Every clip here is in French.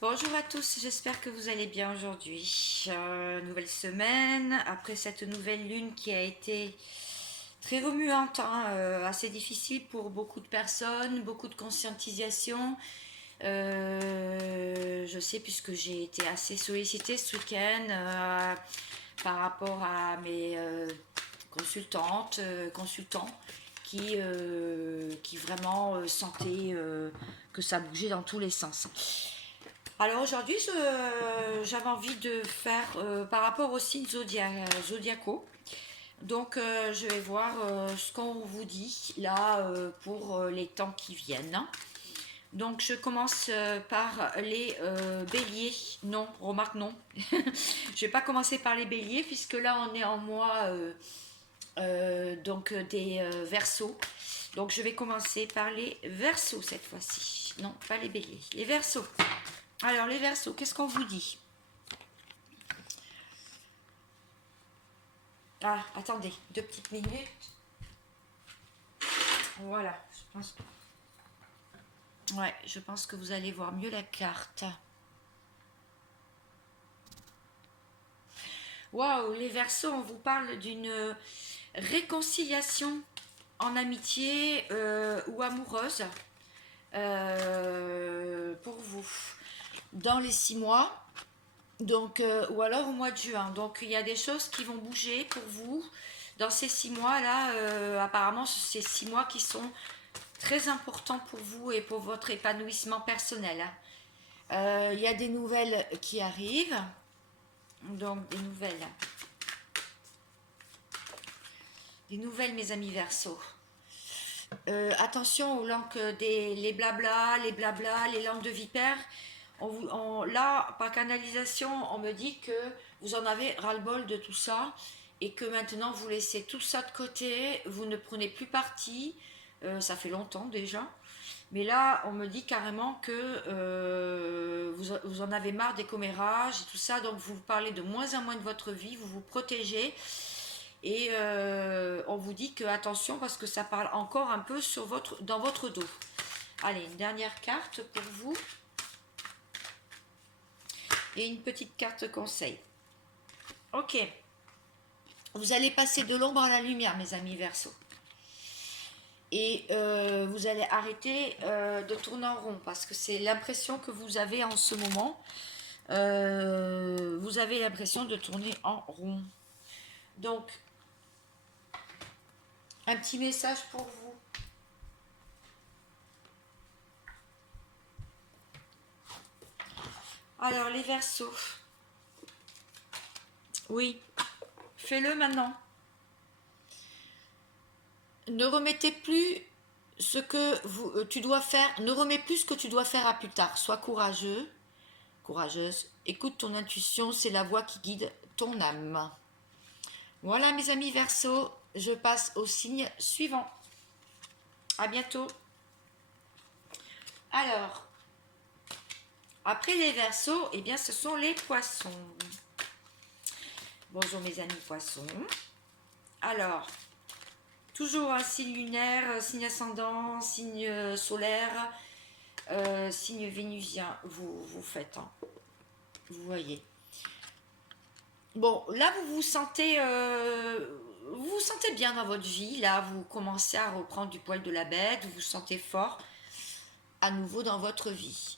Bonjour à tous, j'espère que vous allez bien aujourd'hui. Nouvelle semaine, après cette nouvelle lune qui a été très remuante, hein, assez difficile pour beaucoup de personnes, beaucoup de conscientisation. Je sais puisque j'ai été assez sollicitée ce week-end par rapport à mes consultantes, consultants qui vraiment sentaient que ça bougeait dans tous les sens. Alors aujourd'hui, j'avais envie de faire par rapport aux signes zodiacaux. Donc je vais voir ce qu'on vous dit là pour les temps qui viennent. Donc je commence par les béliers. Non, remarque non. Je vais pas commencer par les béliers puisque là on est en mois donc des verseaux. Donc je vais commencer par les verseaux cette fois-ci. Non, pas les béliers. Les verseaux. Alors les verseaux, qu'est-ce qu'on vous dit? Ah, attendez, 2 petites minutes. Voilà, ouais, je pense que vous allez voir mieux la carte. Waouh, les Verseaux, on vous parle d'une réconciliation en amitié ou amoureuse pour vous dans les 6 mois. Donc, ou alors au mois de juin. Donc, il y a des choses qui vont bouger pour vous dans ces 6 mois-là. Apparemment, ces 6 mois qui sont très importants pour vous et pour votre épanouissement personnel. Il y a des nouvelles qui arrivent. Donc, des nouvelles, mes amis Verseau. Attention aux langues les blabla, les langues de vipère. Là, par canalisation, on me dit que vous en avez ras-le-bol de tout ça et que maintenant vous laissez tout ça de côté, vous ne prenez plus parti. Ça fait longtemps déjà. Mais là, on me dit carrément que vous en avez marre des commérages et tout ça, donc vous parlez de moins en moins de votre vie, vous vous protégez. Et on vous dit que attention parce que ça parle encore un peu dans votre dos. Allez, une dernière carte pour vous. Et une petite carte conseil. Ok. Vous allez passer de l'ombre à la lumière, mes amis Verseau. Et vous allez arrêter de tourner en rond parce que c'est l'impression que vous avez en ce moment. Vous avez l'impression de tourner en rond. Donc, un petit message pour vous. Alors, les Verseaux. Oui, fais-le maintenant. Ne remettez plus ce que tu dois faire. Ne remets plus ce que tu dois faire à plus tard. Sois courageux, courageuse. Écoute ton intuition, c'est la voix qui guide ton âme. Voilà mes amis Verseau, je passe au signe suivant. À bientôt. Alors, après les Verseaux, eh bien ce sont les Poissons. Bonjour mes amis Poissons. Alors, toujours un signe lunaire, signe ascendant, signe solaire, signe vénusien, vous faites, hein. Vous voyez. Bon, là vous vous sentez bien dans votre vie. Là, vous commencez à reprendre du poil de la bête. Vous vous sentez fort à nouveau dans votre vie.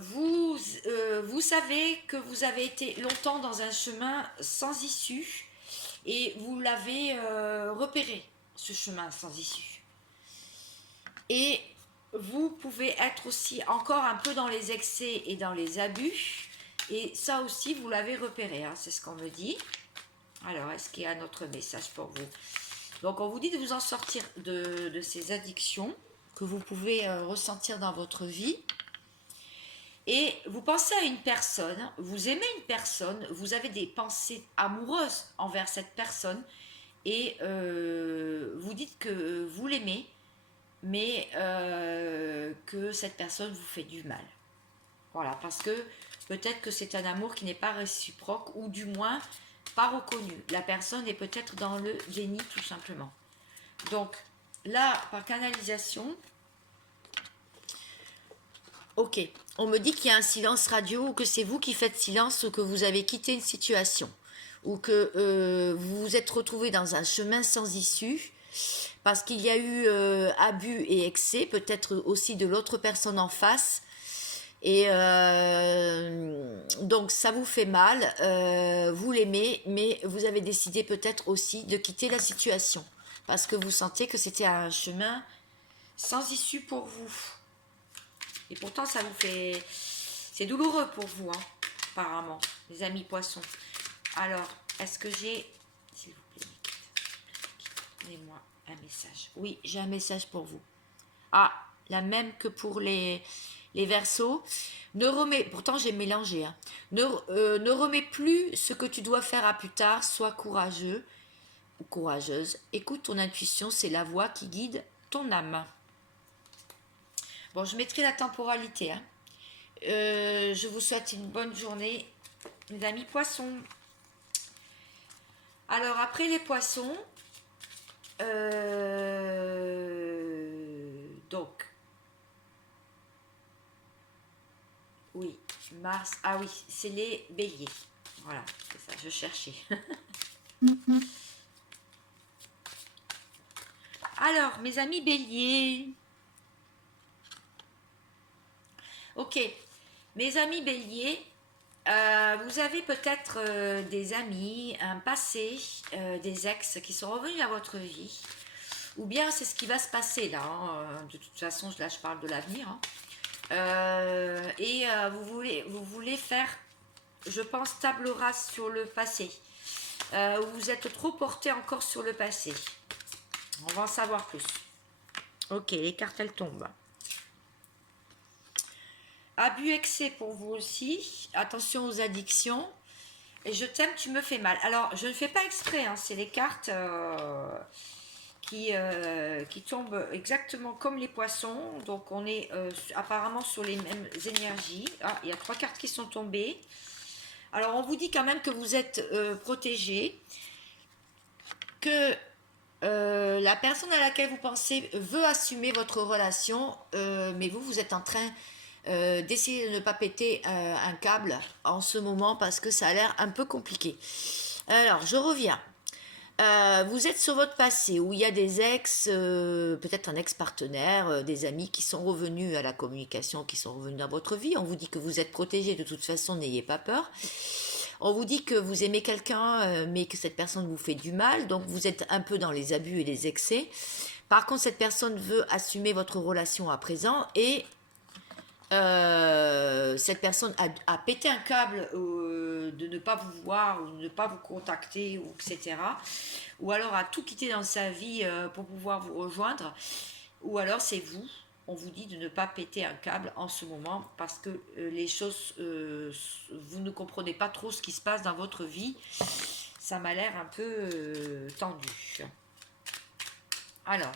Vous savez que vous avez été longtemps dans un chemin sans issue et vous l'avez repéré, ce chemin sans issue. Et vous pouvez être aussi encore un peu dans les excès et dans les abus. Et ça aussi, vous l'avez repéré, hein, c'est ce qu'on me dit. Alors, est-ce qu'il y a un autre message pour vous? Donc, on vous dit de vous en sortir de ces addictions que vous pouvez ressentir dans votre vie. Et vous pensez à une personne, vous aimez une personne, vous avez des pensées amoureuses envers cette personne et vous dites que vous l'aimez, mais que cette personne vous fait du mal. Voilà, parce que peut-être que c'est un amour qui n'est pas réciproque ou du moins pas reconnu. La personne est peut-être dans le déni tout simplement. Donc là, par canalisation, Ok, on me dit qu'il y a un silence radio ou que c'est vous qui faites silence ou que vous avez quitté une situation ou que vous vous êtes retrouvé dans un chemin sans issue parce qu'il y a eu abus et excès, peut-être aussi de l'autre personne en face. Et donc ça vous fait mal, vous l'aimez, mais vous avez décidé peut-être aussi de quitter la situation parce que vous sentez que c'était un chemin sans issue pour vous. Et pourtant, ça vous fait... C'est douloureux pour vous, hein, apparemment, les amis poissons. Alors, est-ce que j'ai... S'il vous plaît, donnez-moi un message. Oui, j'ai un message pour vous. Ah, la même que pour les Verseaux. Pourtant, j'ai mélangé. Hein. Ne remets plus ce que tu dois faire à plus tard. Sois courageux ou courageuse. Écoute ton intuition, c'est la voix qui guide ton âme. Bon, je mettrai la temporalité. Hein. Je vous souhaite une bonne journée, mes amis poissons. Alors, après les poissons, donc, oui, Mars, ah oui, c'est les béliers. Voilà, c'est ça, je cherchais. Alors, mes amis béliers. Ok, mes amis béliers, vous avez peut-être des amis, un passé, des ex qui sont revenus à votre vie. Ou bien c'est ce qui va se passer là. Hein. De toute façon, là je parle de l'avenir. Hein. Vous voulez faire, je pense, table rase sur le passé. Vous êtes trop porté encore sur le passé. On va en savoir plus. Ok, les cartes elles tombent. Abus excès pour vous aussi. Attention aux addictions. Et je t'aime, tu me fais mal. Alors, je ne fais pas exprès. Hein, c'est les cartes qui tombent exactement comme les poissons. Donc, on est apparemment sur les mêmes énergies. Ah, il y a 3 cartes qui sont tombées. Alors, on vous dit quand même que vous êtes protégé. Que la personne à laquelle vous pensez veut assumer votre relation. Mais vous êtes en train d'essayer de ne pas péter un câble en ce moment parce que ça a l'air un peu compliqué. Alors, je reviens. Vous êtes sur votre passé où il y a des ex, peut-être un ex-partenaire, des amis qui sont revenus à la communication, qui sont revenus dans votre vie. On vous dit que vous êtes protégé, de toute façon, n'ayez pas peur. On vous dit que vous aimez quelqu'un, mais que cette personne vous fait du mal, donc vous êtes un peu dans les abus et les excès. Par contre, cette personne veut assumer votre relation à présent et cette personne a pété un câble de ne pas vous voir ou de ne pas vous contacter, ou etc. Ou alors a tout quitté dans sa vie pour pouvoir vous rejoindre. Ou alors c'est vous, on vous dit de ne pas péter un câble en ce moment parce que les choses, vous ne comprenez pas trop ce qui se passe dans votre vie. Ça m'a l'air un peu tendu. Alors,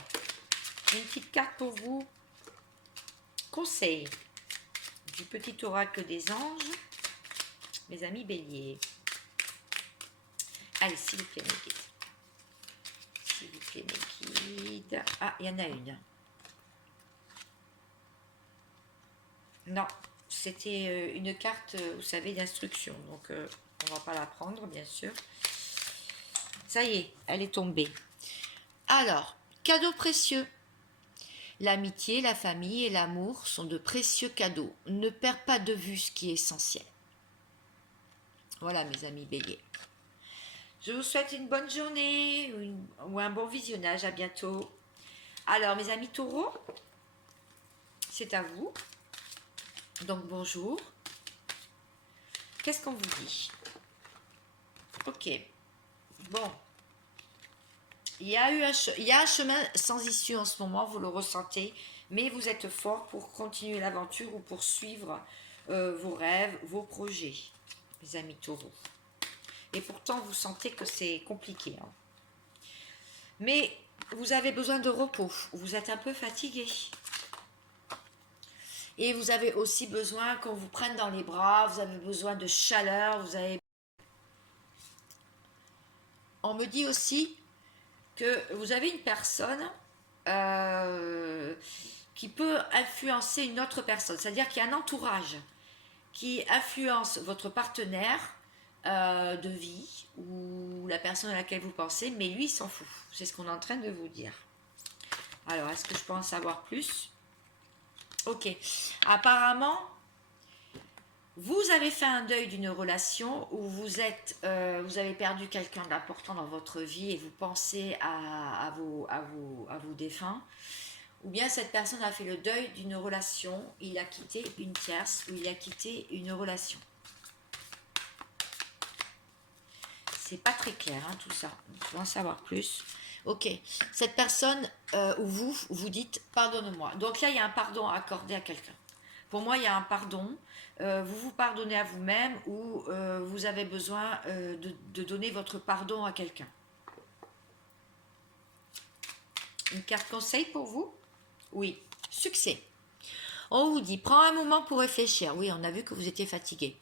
une petite carte pour vous. Conseil du petit oracle des anges, mes amis béliers. Allez, s'il vous plaît, mes guides. S'il vous plaît, mes guides. Ah, il y en a une. Non, c'était une carte, vous savez, d'instruction. Donc, on ne va pas la prendre, bien sûr. Ça y est, elle est tombée. Alors, cadeau précieux. L'amitié, la famille et l'amour sont de précieux cadeaux. Ne perds pas de vue ce qui est essentiel. Voilà, mes amis béliers. Je vous souhaite une bonne journée ou un bon visionnage. À bientôt. Alors, mes amis taureaux, c'est à vous. Donc, bonjour. Qu'est-ce qu'on vous dit? Ok. Bon. Il y a un chemin sans issue en ce moment, vous le ressentez, mais vous êtes fort pour continuer l'aventure ou poursuivre vos rêves, vos projets, mes amis taureaux. Et pourtant, vous sentez que c'est compliqué. Hein. Mais vous avez besoin de repos, vous êtes un peu fatigué. Et vous avez aussi besoin qu'on vous prenne dans les bras, vous avez besoin de chaleur, On me dit aussi que vous avez une personne qui peut influencer une autre personne. C'est-à-dire qu'il y a un entourage qui influence votre partenaire de vie ou la personne à laquelle vous pensez, mais lui, il s'en fout. C'est ce qu'on est en train de vous dire. Alors, est-ce que je peux en savoir plus? Ok. Apparemment, vous avez fait un deuil d'une relation où vous avez perdu quelqu'un d'important dans votre vie et vous pensez à vos défunts. Ou bien cette personne a fait le deuil d'une relation, il a quitté une tierce ou il a quitté une relation. C'est pas très clair, hein, tout ça. Il faut en savoir plus. Ok, cette personne ou vous dites pardonne-moi. Donc là, il y a un pardon à accorder à quelqu'un. Pour moi, il y a un pardon. Vous vous pardonnez à vous-même ou vous avez besoin de donner votre pardon à quelqu'un. Une carte conseil pour vous? Oui, succès. On vous dit, prends un moment pour réfléchir. Oui, on a vu que vous étiez fatigué.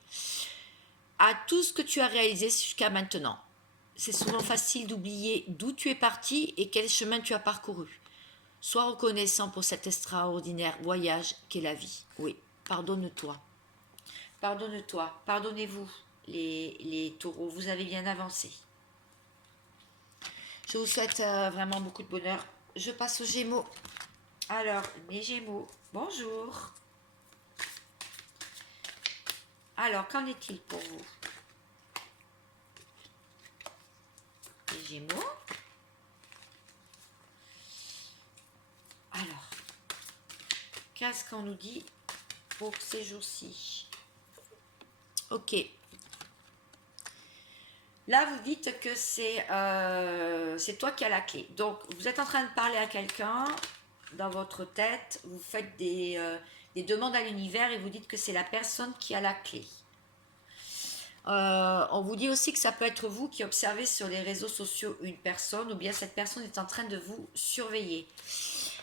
À tout ce que tu as réalisé jusqu'à maintenant. C'est souvent facile d'oublier d'où tu es parti et quel chemin tu as parcouru. Sois reconnaissant pour cet extraordinaire voyage qu'est la vie. Oui, pardonne-toi. Pardonne-toi. Pardonnez-vous, les taureaux. Vous avez bien avancé. Je vous souhaite vraiment beaucoup de bonheur. Je passe aux Gémeaux. Alors, mes Gémeaux, bonjour. Alors, qu'en est-il pour vous? Les Gémeaux. Alors, qu'est-ce qu'on nous dit pour ces jours-ci? Ok. Là, vous dites que c'est toi qui as la clé. Donc, vous êtes en train de parler à quelqu'un dans votre tête, vous faites des demandes à l'univers et vous dites que c'est la personne qui a la clé. On vous dit aussi que ça peut être vous qui observez sur les réseaux sociaux une personne ou bien cette personne est en train de vous surveiller.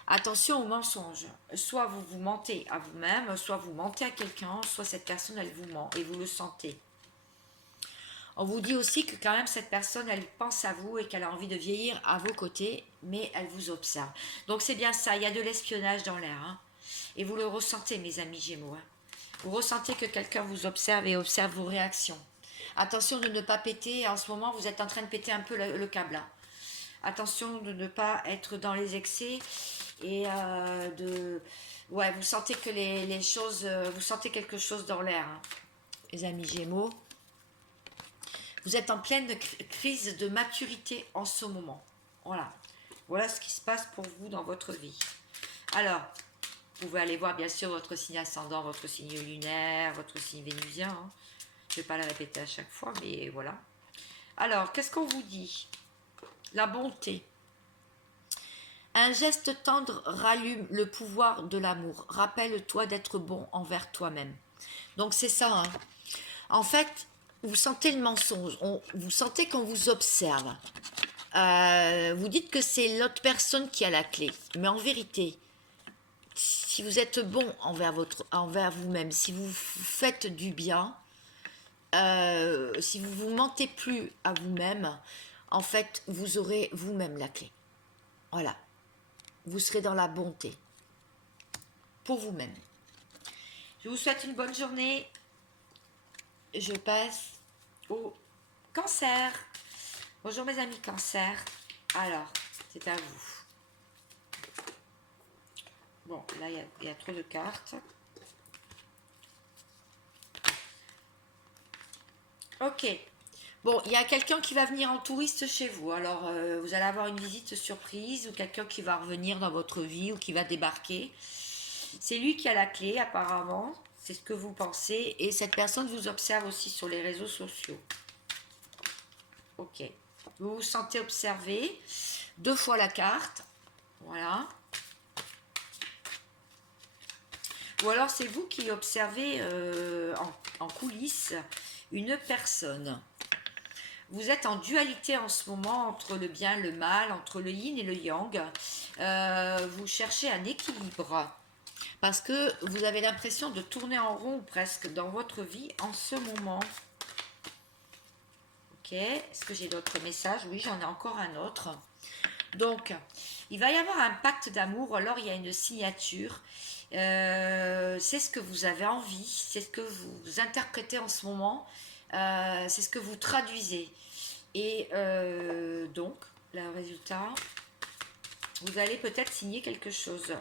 Attention aux mensonges. Soit vous vous mentez à vous-même, soit vous mentez à quelqu'un, soit cette personne elle vous ment et vous le sentez. On vous dit aussi que quand même cette personne elle pense à vous et qu'elle a envie de vieillir à vos côtés, mais elle vous observe. Donc c'est bien ça, il y a de l'espionnage dans l'air. Hein. Et vous le ressentez mes amis Gémeaux. Hein. Vous ressentez que quelqu'un vous observe et observe vos réactions. Attention de ne pas péter, en ce moment vous êtes en train de péter un peu le câble. Hein. Attention de ne pas être dans les excès et ouais, vous sentez que les choses, vous sentez quelque chose dans l'air, hein. Les amis Gémeaux. Vous êtes en pleine crise de maturité en ce moment. Voilà. Voilà ce qui se passe pour vous dans votre vie. Alors, vous pouvez aller voir bien sûr votre signe ascendant, votre signe lunaire, votre signe vénusien. Hein. Je ne vais pas le répéter à chaque fois, mais voilà. Alors, qu'est-ce qu'on vous dit? La bonté. Un geste tendre rallume le pouvoir de l'amour. Rappelle-toi d'être bon envers toi-même. Donc c'est ça. Hein. En fait, vous sentez le mensonge. Vous sentez qu'on vous observe. Vous dites que c'est l'autre personne qui a la clé. Mais en vérité, si vous êtes bon envers vous-même, si vous faites du bien, si vous vous mentez plus à vous-même, en fait, vous aurez vous-même la clé. Voilà. Vous serez dans la bonté pour vous-même. Je vous souhaite une bonne journée. Je passe au cancer. Bonjour mes amis cancer. Alors, c'est à vous. Bon, là, il y a trop de cartes. Ok. Bon, il y a quelqu'un qui va venir en touriste chez vous. Alors, vous allez avoir une visite surprise ou quelqu'un qui va revenir dans votre vie ou qui va débarquer. C'est lui qui a la clé, apparemment. C'est ce que vous pensez. Et cette personne vous observe aussi sur les réseaux sociaux. Ok. Vous vous sentez observé. 2 fois la carte. Voilà. Ou alors, c'est vous qui observez en coulisses une personne. Vous êtes en dualité en ce moment entre le bien et le mal, entre le yin et le yang. Vous cherchez un équilibre parce que vous avez l'impression de tourner en rond presque dans votre vie en ce moment. Ok, est-ce que j'ai d'autres messages? Oui, j'en ai encore un autre. Donc, il va y avoir un pacte d'amour, alors il y a une signature. C'est ce que vous avez envie, c'est ce que vous interprétez en ce moment, c'est ce que vous traduisez. Et donc, le résultat, vous allez peut-être signer quelque chose.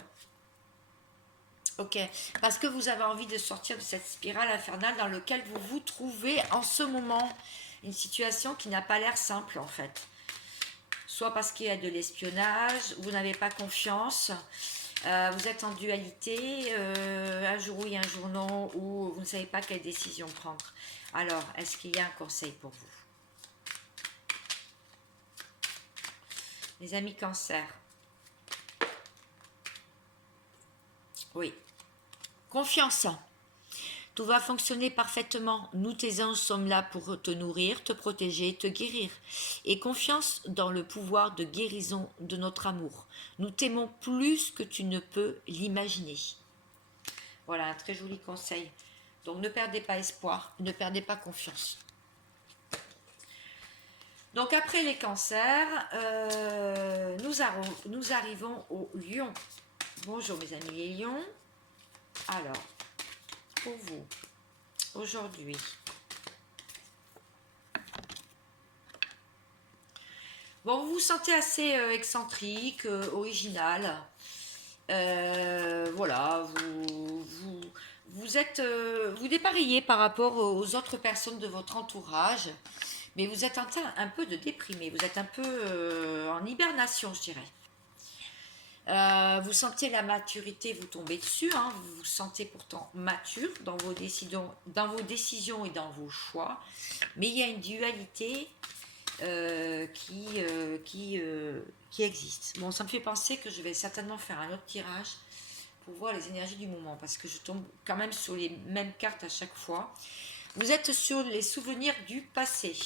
Ok, parce que vous avez envie de sortir de cette spirale infernale dans laquelle vous vous trouvez en ce moment. Une situation qui n'a pas l'air simple en fait. Soit parce qu'il y a de l'espionnage, vous n'avez pas confiance, vous êtes en dualité, un jour oui, un jour non, ou vous ne savez pas quelle décision prendre. Alors, est-ce qu'il y a un conseil pour vous? Les amis cancer. Oui. Confiance. Tout va fonctionner parfaitement. Nous, tes anges, sommes là pour te nourrir, te protéger, te guérir. Et confiance dans le pouvoir de guérison de notre amour. Nous t'aimons plus que tu ne peux l'imaginer. Voilà, un très joli conseil. Donc ne perdez pas espoir, ne perdez pas confiance. Donc après les cancers, nous arrivons au lion. Bonjour mes amis les lions. Alors, pour vous, aujourd'hui, bon, vous vous sentez assez excentrique, original. Voilà, vous dépareillez par rapport aux autres personnes de votre entourage, mais vous êtes en train un peu de déprimer, vous êtes un peu en hibernation, je dirais. Vous sentez la maturité vous tomber dessus, hein, vous vous sentez pourtant mature dans vos décisions et dans vos choix, mais il y a une dualité qui existe. Bon, ça me fait penser que je vais certainement faire un autre tirage pour voir les énergies du moment, parce que je tombe quand même sur les mêmes cartes à chaque fois. Vous êtes sur les souvenirs du passé.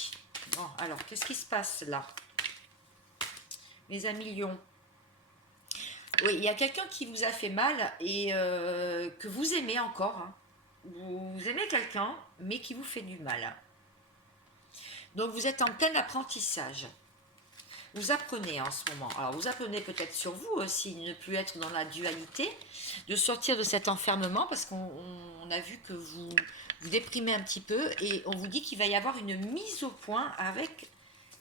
Bon, alors, qu'est-ce qui se passe là? Mes amis lions. Oui, il y a quelqu'un qui vous a fait mal et que vous aimez encore. Hein. Vous aimez quelqu'un, mais qui vous fait du mal. Donc, vous êtes en plein apprentissage. Vous apprenez en ce moment. Alors, vous apprenez peut-être sur vous aussi, ne plus être dans la dualité, de sortir de cet enfermement, parce qu'on a vu que vous déprimez un petit peu, et on vous dit qu'il va y avoir une mise au point avec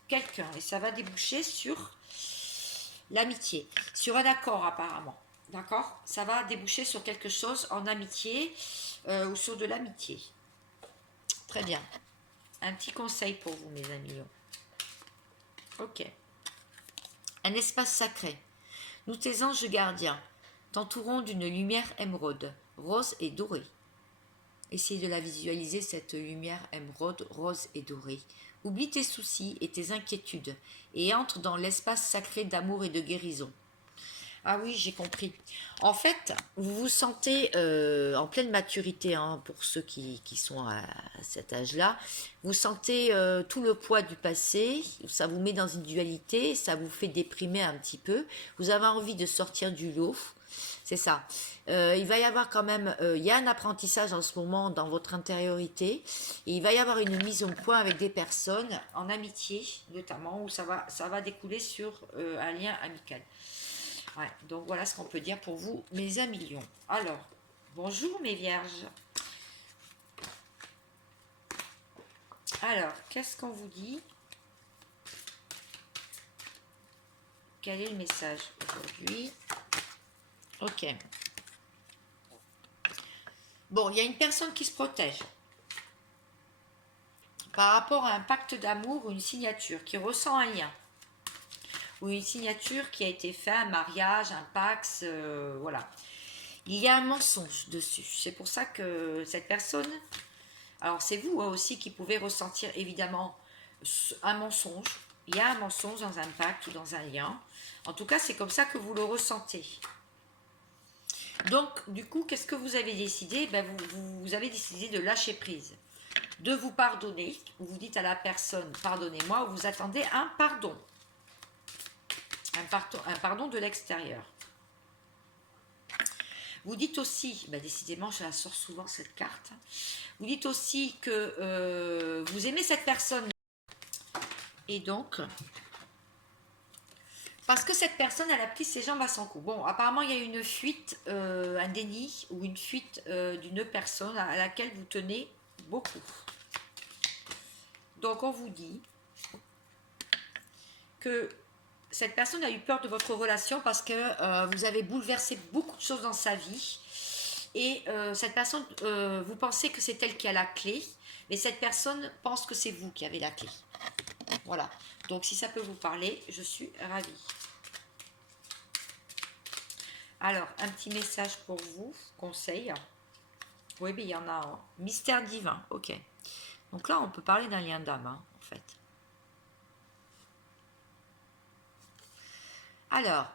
quelqu'un, et ça va déboucher sur l'amitié, sur un accord apparemment. D'accord? Ça va déboucher sur quelque chose en amitié ou sur de l'amitié. Très bien. Un petit conseil pour vous, mes amis. Ok. Un espace sacré. Nous, tes anges gardiens, t'entourons d'une lumière émeraude, rose et dorée. Essayez de la visualiser, cette lumière émeraude, rose et dorée. Oublie tes soucis et tes inquiétudes et entre dans l'espace sacré d'amour et de guérison. Ah oui, j'ai compris. En fait, vous vous sentez en pleine maturité, hein, pour ceux qui sont à cet âge-là. Vous sentez tout le poids du passé, ça vous met dans une dualité, ça vous fait déprimer un petit peu. Vous avez envie de sortir du lot, c'est ça. Il va y avoir quand même, il y a un apprentissage en ce moment dans votre intériorité. Et il va y avoir une mise au point avec des personnes en amitié, notamment, où ça va découler sur un lien amical. Ouais, donc voilà ce qu'on peut dire pour vous, mes amis lions. Alors, bonjour mes vierges. Alors, qu'est-ce qu'on vous dit? Quel est le message aujourd'hui? Ok. Bon, il y a une personne qui se protège par rapport à un pacte d'amour ou une signature, qui ressent un lien. Ou une signature qui a été faite, un mariage, un pax, voilà. Il y a un mensonge dessus. C'est pour ça que cette personne, alors c'est vous aussi qui pouvez ressentir évidemment un mensonge. Il y a un mensonge dans un pacte ou dans un lien. En tout cas, c'est comme ça que vous le ressentez. Donc, du coup, qu'est-ce que vous avez décidé? Ben, vous avez décidé de lâcher prise, de vous pardonner. Vous dites à la personne, pardonnez-moi, ou vous attendez un pardon. Un pardon de l'extérieur. Vous dites aussi, bah décidément je la sors souvent cette carte, vous dites aussi que vous aimez cette personne. Et donc, Parce que cette personne, elle a pris ses jambes à son cou. Bon, apparemment, il y a une fuite, un déni ou une fuite d'une personne à laquelle vous tenez beaucoup. Donc, on vous dit que cette personne a eu peur de votre relation parce que vous avez bouleversé beaucoup de choses dans sa vie. Et cette personne, vous pensez que c'est elle qui a la clé, mais cette personne pense que c'est vous qui avez la clé. Voilà. Donc, si ça peut vous parler, je suis ravie. Alors, un petit message pour vous, conseil. Oui, mais il y en a un. Mystère divin, ok. Donc là, on peut parler d'un lien d'âme, hein, en fait. Alors,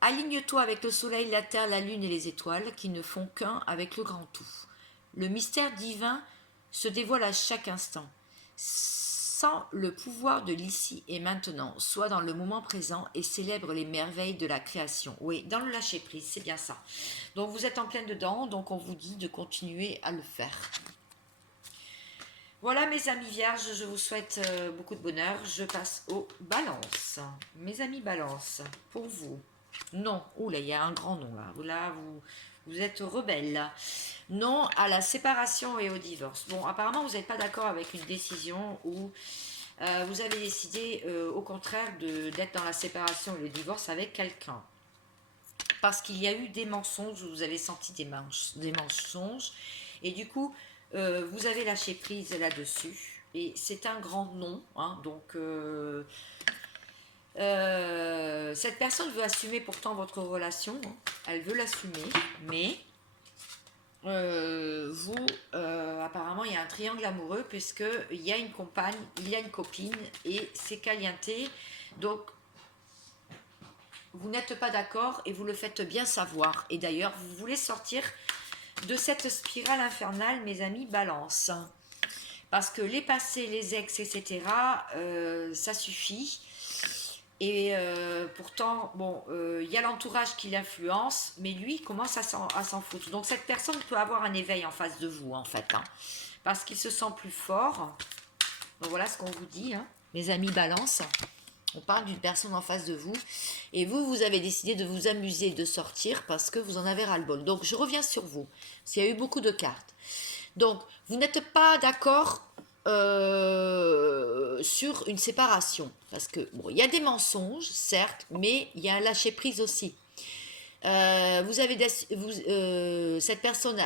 aligne-toi avec le soleil, la terre, la lune et les étoiles qui ne font qu'un avec le grand tout. Le mystère divin se dévoile à chaque instant. Sans le pouvoir de l'ici et maintenant, sois dans le moment présent et célèbre les merveilles de la création. Oui, dans le lâcher-prise, c'est bien ça. Donc vous êtes en plein dedans, donc on vous dit de continuer à le faire. Voilà mes amis vierges, je vous souhaite beaucoup de bonheur. Je passe aux balances. Mes amis balance, pour vous. Non, oula, il y a un grand nom là. Là, vous êtes rebelle. Non à la séparation et au divorce. Bon, apparemment, vous n'êtes pas d'accord avec une décision où vous avez décidé, au contraire, d'être dans la séparation et le divorce avec quelqu'un. Parce qu'il y a eu des mensonges, vous avez senti des mensonges. Et du coup, vous avez lâché prise là-dessus. Et c'est un grand non. Hein, donc, cette personne veut assumer pourtant votre relation. Hein, elle veut l'assumer. Mais vous, apparemment, il y a un triangle amoureux puisqu'il y a une compagne, il y a une copine et c'est calienté. Donc, vous n'êtes pas d'accord et vous le faites bien savoir. Et d'ailleurs, vous voulez sortir de cette spirale infernale, mes amis, balance. Parce que les passés, les ex, etc., ça suffit. Et pourtant, bon, y a l'entourage qui l'influence, mais lui il commence à s'en foutre. Donc cette personne peut avoir un éveil en face de vous, en fait. Hein, parce qu'il se sent plus fort. Donc voilà ce qu'on vous dit, hein, mes amis balance. On parle d'une personne en face de vous. Et vous, vous avez décidé de vous amuser, de sortir parce que vous en avez ras-le-bol. Donc, je reviens sur vous. Parce qu'il y a eu beaucoup de cartes. Donc, vous n'êtes pas d'accord sur une séparation. Parce que, bon, il y a des mensonges, certes, mais il y a un lâcher-prise aussi. Cette personne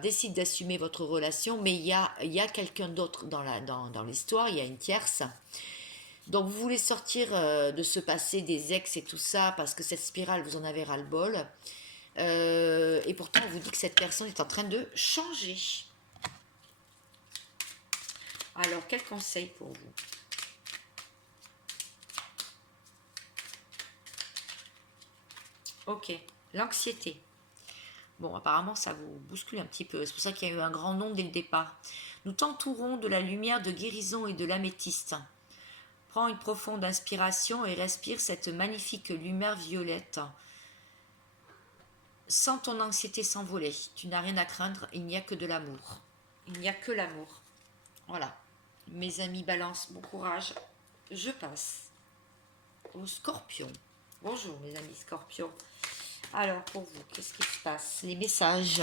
décide d'assumer votre relation, mais il y a quelqu'un d'autre dans l'histoire, il y a une tierce. Donc vous voulez sortir de ce passé des ex et tout ça parce que cette spirale vous en avez ras-le-bol. Et pourtant on vous dit que cette personne est en train de changer. Alors quel conseil pour vous? Ok, l'anxiété. Bon, apparemment ça vous bouscule un petit peu. C'est pour ça qu'il y a eu un grand nom dès le départ. Nous t'entourons de la lumière de guérison et de l'améthyste. Prends une profonde inspiration et respire cette magnifique lumière violette. Sens ton anxiété s'envoler. Tu n'as rien à craindre, il n'y a que de l'amour. Il n'y a que l'amour. Voilà. Mes amis balance, bon courage. Je passe au scorpion. Bonjour mes amis scorpions. Alors pour vous, qu'est-ce qui se passe? Les messages.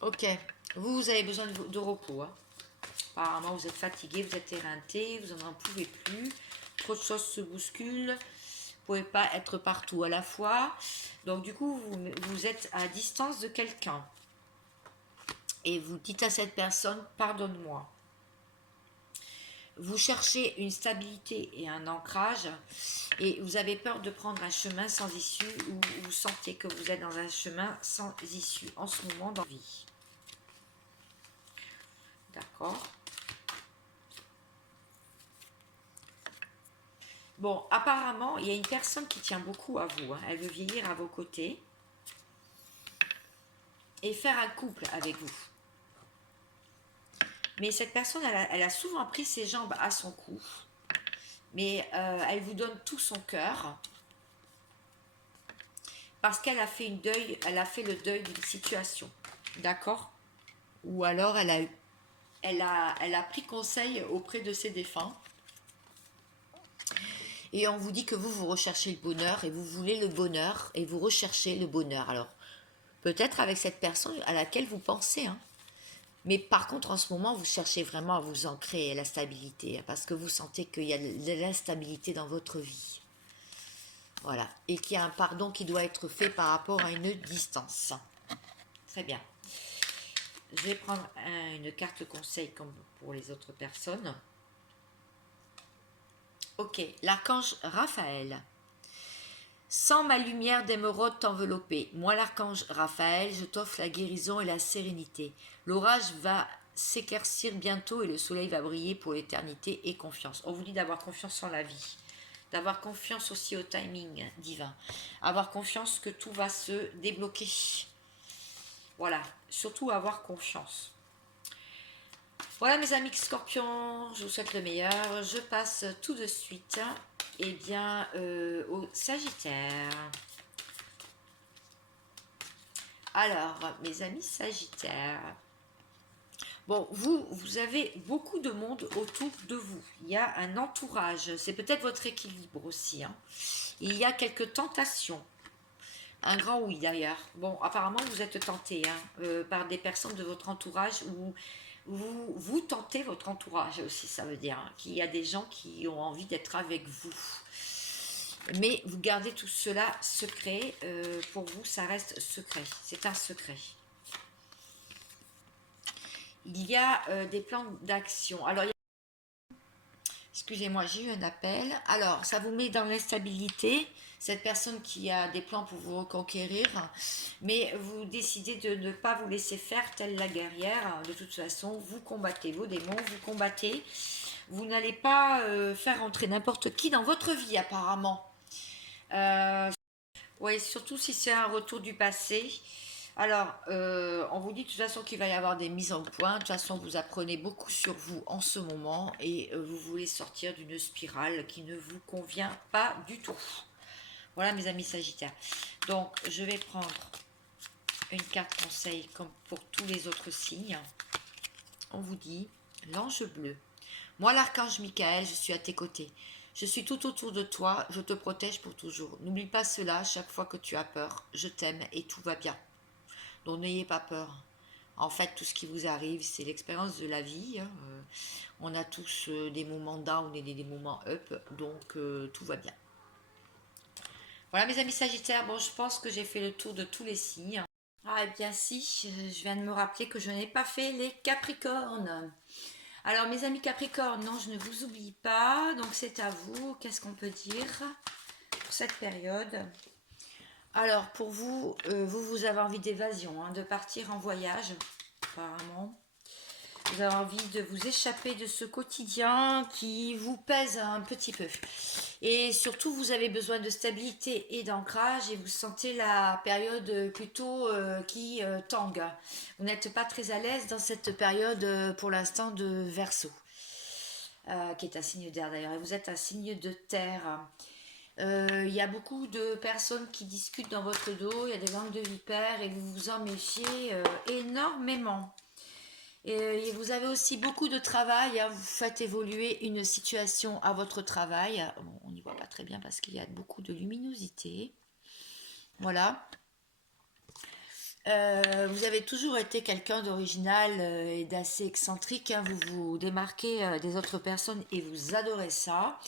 Ok. Vous avez besoin de repos. Hein. Apparemment, vous êtes fatigué, vous êtes éreinté, vous n'en pouvez plus. Trop de choses se bousculent. Vous ne pouvez pas être partout à la fois. Donc, du coup, vous êtes à distance de quelqu'un. Et vous dites à cette personne, pardonne-moi. Vous cherchez une stabilité et un ancrage. Et vous avez peur de prendre un chemin sans issue. Ou vous sentez que vous êtes dans un chemin sans issue en ce moment dans la vie. D'accord. Bon, apparemment, il y a une personne qui tient beaucoup à vous. Hein. Elle veut vieillir à vos côtés et faire un couple avec vous. Mais cette personne, elle a souvent pris ses jambes à son cou. Mais elle vous donne tout son cœur. Parce qu'elle a fait le deuil d'une situation. D'accord? Ou alors elle a pris conseil auprès de ses défunts. Et on vous dit que vous recherchez le bonheur et vous voulez le bonheur et vous recherchez le bonheur. Alors, peut-être avec cette personne à laquelle vous pensez, hein. Mais par contre, en ce moment, vous cherchez vraiment à vous ancrer la stabilité, hein, parce que vous sentez qu'il y a de l'instabilité dans votre vie. Voilà. Et qu'il y a un pardon qui doit être fait par rapport à une distance. Très bien. Je vais prendre une carte conseil comme pour les autres personnes. Ok, l'archange Raphaël. Sans ma lumière d'émeraude t'envelopper, moi l'archange Raphaël, je t'offre la guérison et la sérénité. L'orage va s'éclaircir bientôt et le soleil va briller pour l'éternité et confiance. On vous dit d'avoir confiance en la vie, d'avoir confiance aussi au timing divin, avoir confiance que tout va se débloquer. Voilà, surtout avoir confiance. Voilà mes amis scorpions, je vous souhaite le meilleur. Je passe tout de suite au Sagittaire. Alors, mes amis Sagittaires, bon, vous avez beaucoup de monde autour de vous. Il y a un entourage, c'est peut-être votre équilibre aussi, hein. Il y a quelques tentations. Un grand oui d'ailleurs. Bon, apparemment vous êtes tenté, hein, par des personnes de votre entourage ou vous tentez votre entourage aussi, ça veut dire, hein, qu'il y a des gens qui ont envie d'être avec vous. Mais vous gardez tout cela secret. Pour vous, ça reste secret. C'est un secret. Il y a des plans d'action. Alors, excusez-moi, j'ai eu un appel. Alors, ça vous met dans l'instabilité, cette personne qui a des plans pour vous reconquérir, mais vous décidez de ne pas vous laisser faire, telle la guerrière. De toute façon, vous combattez vos démons, vous combattez. Vous n'allez pas faire entrer n'importe qui dans votre vie, apparemment. Oui, surtout si c'est un retour du passé. Alors, on vous dit de toute façon qu'il va y avoir des mises en point. De toute façon, vous apprenez beaucoup sur vous en ce moment et vous voulez sortir d'une spirale qui ne vous convient pas du tout. Voilà mes amis Sagittaires. Donc, je vais prendre une carte conseil comme pour tous les autres signes. On vous dit l'ange bleu. Moi, l'archange Michael, je suis à tes côtés. Je suis tout autour de toi, je te protège pour toujours. N'oublie pas cela chaque fois que tu as peur. Je t'aime et tout va bien. Donc n'ayez pas peur. En fait, tout ce qui vous arrive, c'est l'expérience de la vie, hein. On a tous des moments down et des moments up, donc tout va bien. Voilà mes amis Sagittaires, bon je pense que j'ai fait le tour de tous les signes. Ah et bien si, je viens de me rappeler que je n'ai pas fait les Capricornes. Alors mes amis Capricornes, non je ne vous oublie pas, donc c'est à vous, qu'est-ce qu'on peut dire pour cette période? Alors, pour vous, vous avez envie d'évasion, hein, de partir en voyage, apparemment. Vous avez envie de vous échapper de ce quotidien qui vous pèse un petit peu. Et surtout, vous avez besoin de stabilité et d'ancrage et vous sentez la période plutôt qui tangue. Vous n'êtes pas très à l'aise dans cette période pour l'instant de Verseau, qui est un signe d'air d'ailleurs. Et vous êtes un signe de terre. Il y a beaucoup de personnes qui discutent dans votre dos, il y a des langues de vipères et vous vous en méfiez énormément. Et vous avez aussi beaucoup de travail, hein, vous faites évoluer une situation à votre travail. Bon, on n'y voit pas très bien parce qu'il y a beaucoup de luminosité. Voilà. Vous avez toujours été quelqu'un d'original et d'assez excentrique, hein, vous vous démarquez des autres personnes et vous adorez ça.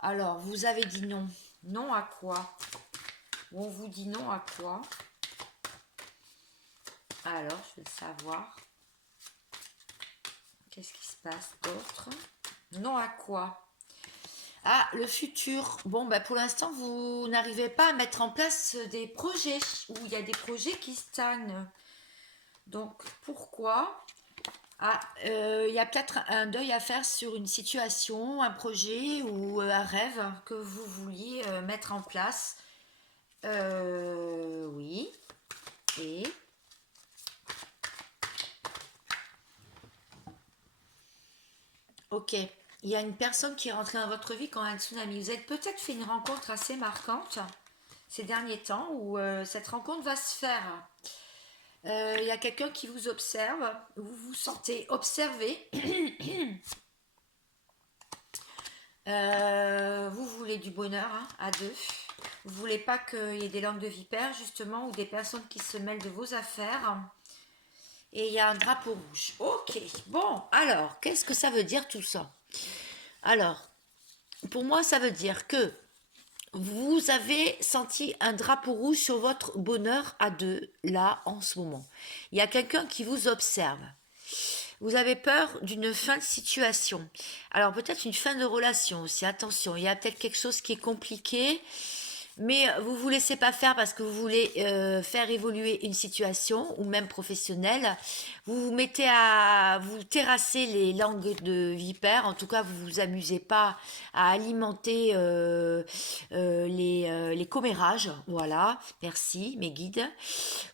Alors, vous avez dit non. Non à quoi? On vous dit non à quoi? Alors, je veux savoir. Qu'est-ce qui se passe d'autre? Non à quoi? Ah, le futur. Bon, bah pour l'instant, vous n'arrivez pas à mettre en place des projets ou il y a des projets qui stagnent. Donc, pourquoi? Ah, il y a peut-être un deuil à faire sur une situation, un projet ou un rêve que vous vouliez mettre en place. Oui. Et ok. Il y a une personne qui est rentrée dans votre vie quand un tsunami. Vous avez peut-être fait une rencontre assez marquante ces derniers temps où cette rencontre va se faire. Il y a quelqu'un qui vous observe, vous vous sentez observé. Vous voulez du bonheur hein, à deux. Vous voulez pas qu'il y ait des langues de vipère, justement, ou des personnes qui se mêlent de vos affaires. Et il y a un drapeau rouge. Ok, bon, alors, qu'est-ce que ça veut dire tout ça? Alors, pour moi, ça veut dire que vous avez senti un drapeau rouge sur votre bonheur à deux, là, en ce moment. Il y a quelqu'un qui vous observe. Vous avez peur d'une fin de situation. Alors peut-être une fin de relation aussi, attention, il y a peut-être quelque chose qui est compliqué, mais vous vous laissez pas faire parce que vous voulez faire évoluer une situation ou même professionnelle. Vous vous mettez à vous terrasser les langues de vipère. En tout cas, vous vous amusez pas à alimenter les commérages. Voilà, merci mes guides.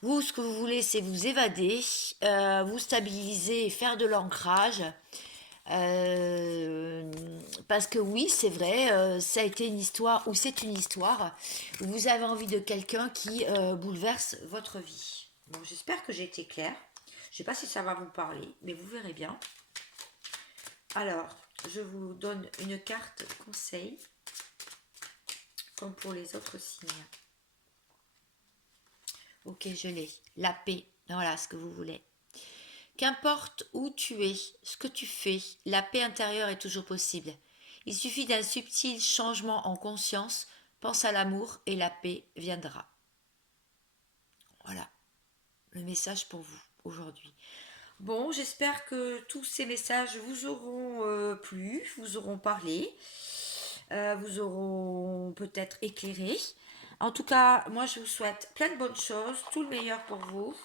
Vous, ce que vous voulez, c'est vous évader, vous stabiliser et faire de l'ancrage. Euh, Parce que oui, c'est vrai, ça a été une histoire, ou c'est une histoire, où vous avez envie de quelqu'un qui bouleverse votre vie. Bon, j'espère que j'ai été claire. Je ne sais pas si ça va vous parler, mais vous verrez bien. Alors, je vous donne une carte conseil, comme pour les autres signes. Ok, je l'ai. La paix. Voilà ce que vous voulez. Qu'importe où tu es, ce que tu fais, la paix intérieure est toujours possible. Il suffit d'un subtil changement en conscience, pense à l'amour et la paix viendra. Voilà le message pour vous aujourd'hui. Bon, j'espère que tous ces messages vous auront plu, vous auront parlé, vous auront peut-être éclairé. En tout cas, moi je vous souhaite plein de bonnes choses, tout le meilleur pour vous.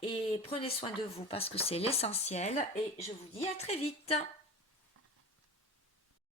Et prenez soin de vous parce que c'est l'essentiel. Et je vous dis à très vite.